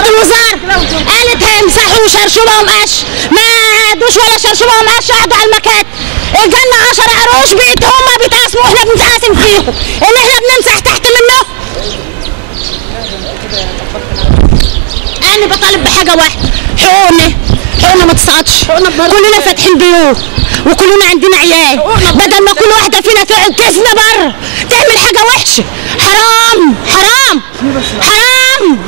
رئيسة الوزراء قالت هيمسحوا شرشوبة ومقش، ما عادوش ولا شرشوبة ومقش، قعدوا على المكاتب. الجنة 10 قروش بقت هما بيتقاسموا واحنا بنتقاسم فيهم، اللي احنا بنمسح تحت منهم. انا بطالب بحاجة واحدة، حقوقنا ما تسقطش، كلنا فاتحين بيوت وكلنا عندنا عيال، بدل ما كل واحدة فينا تقعد تزنى بره تعمل حاجة وحشة. حرام حرام حرام.